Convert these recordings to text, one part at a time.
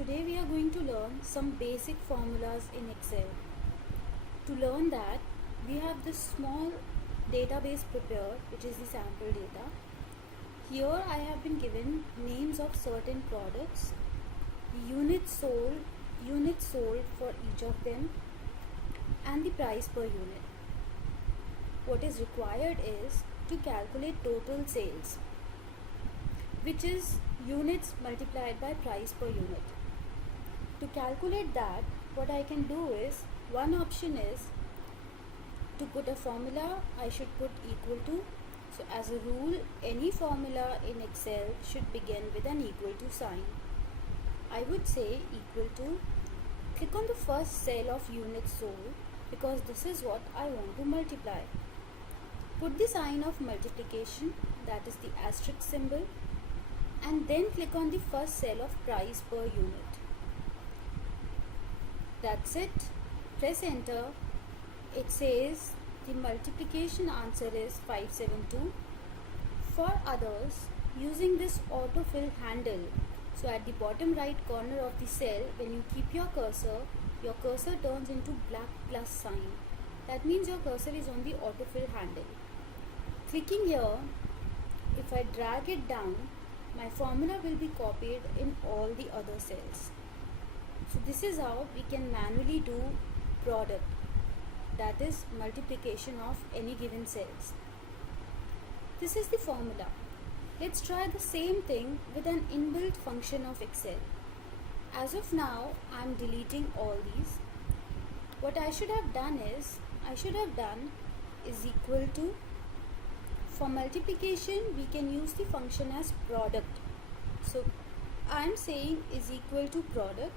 Today we are going to learn some basic formulas in Excel. To learn that, we have this small database prepared, which is the sample data. Here I have been given names of certain products, units sold for each of them, and the price per unit. What is required is to calculate total sales, which is units multiplied by price per unit. To calculate that, what I can do is, one option is to put a formula. I should put equal to. So as a rule, any formula in Excel should begin with an equal to sign. I would say equal to, click on the first cell of units sold because this is what I want to multiply. Put the sign of multiplication, that is the asterisk symbol, and then click on the first cell of price per unit. That's it. Press enter. It says the multiplication answer is 572. For others, using this autofill handle, so at the bottom right corner of the cell, when you keep your cursor turns into black plus sign. That means your cursor is on the autofill handle. Clicking here, if I drag it down, my formula will be copied in all the other cells. So this is how we can manually do product, that is multiplication of any given cells. This is the formula. Let's try the same thing with an inbuilt function of Excel. As of now, I am deleting all these. What I should have done is equal to. For multiplication, we can use the function as product. So I am saying is equal to product,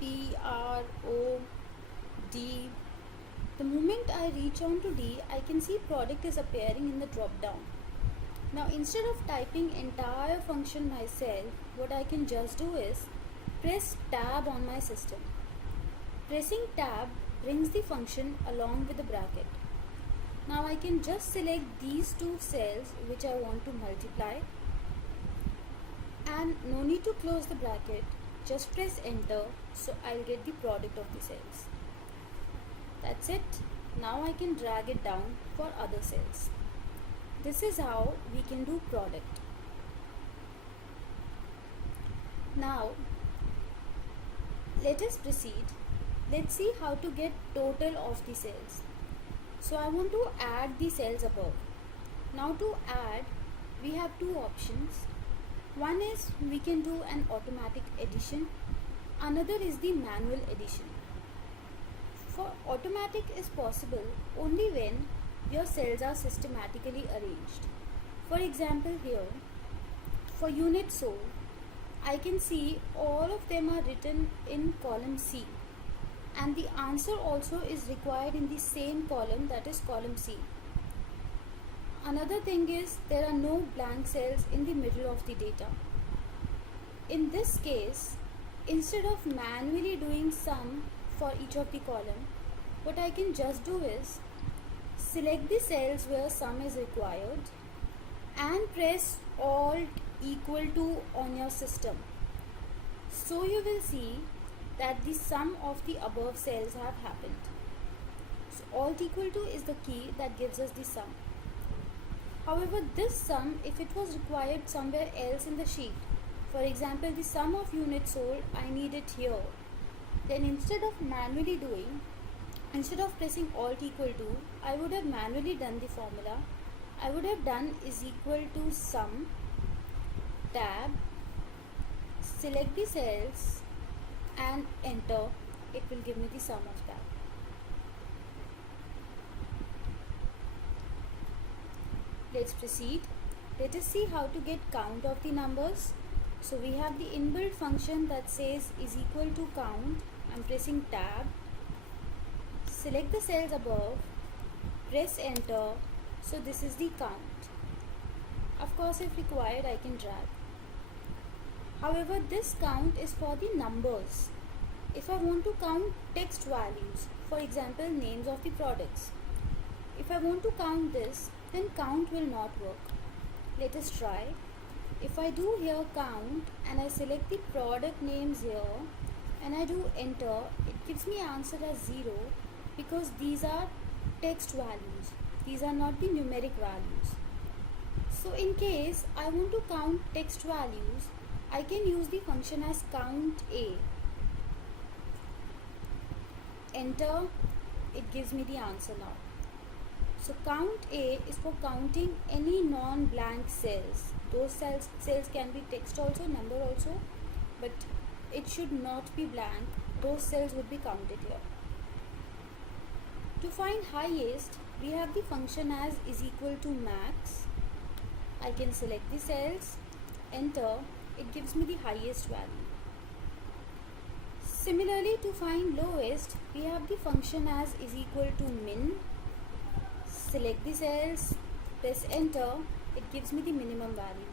PROD. The moment I reach on to D, I can see product is appearing in the drop down. Now instead of typing entire function myself, what I can just do is press tab on my system. Pressing tab brings the function along with the bracket. Now I can just select these two cells which I want to multiply, and no need to close the bracket, just press enter, so I'll get the product of the cells. That's it. Now I can drag it down for other cells. This is how we can do product. Now let us proceed. Let's see how to get total of the cells. So I want to add the cells above. Now to add, we have two options. One is we can do an automatic addition. Another is the manual addition. For automatic is possible only when your cells are systematically arranged. For example, here for units sold, I can see all of them are written in column C, and the answer also is required in the same column, that is column C. Another thing is there are no blank cells in the middle of the data. In this case, instead of manually doing sum for each of the column, what I can just do is select the cells where sum is required and press Alt equal to on your system. So you will see that the sum of the above cells have happened. So Alt equal to is the key that gives us the sum. However, this sum, if it was required somewhere else in the sheet, for example the sum of units sold, I need it here, then instead of pressing Alt equal to, I would have manually done the formula. I would have done is equal to sum, tab, select the cells and enter. It will give me the sum of that. Let's proceed. Let us see how to get count of the numbers. So we have the inbuilt function that says is equal to count. I'm pressing tab, select the cells above, press enter. So this is the count. Of course, if required, I can drag. However, this count is for the numbers. If I want to count text values, for example names of the products, if I want to count this, then count will not work. Let us try. if I do here count and I select the product names here and I do enter, it gives me answer as 0 because these are text values. These are not the numeric values. So in case I want to count text values, I can use the function as count A. Enter, it gives me the answer now. So count A is for counting any non-blank cells. Those cells can be text also, number also, but it should not be blank. Those cells would be counted here. To find highest, we have the function as is equal to max. I can select the cells, enter, it gives me the highest value. Similarly, to find lowest, we have the function as is equal to min. Select the cells, press enter, it gives me the minimum value.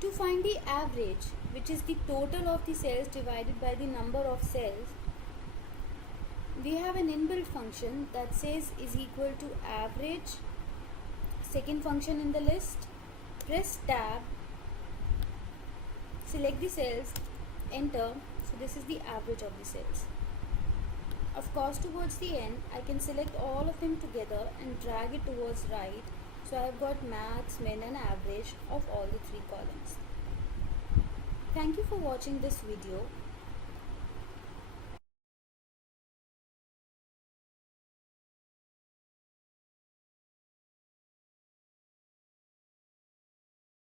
To find the average, which is the total of the cells divided by the number of cells, we have an inbuilt function that says is equal to average, second function in the list, press tab, select the cells, enter, so this is the average of the cells. Of course, towards the end, I can select all of them together and drag it towards right. So I have got max, min and average of all the 3 columns. Thank you for watching this video.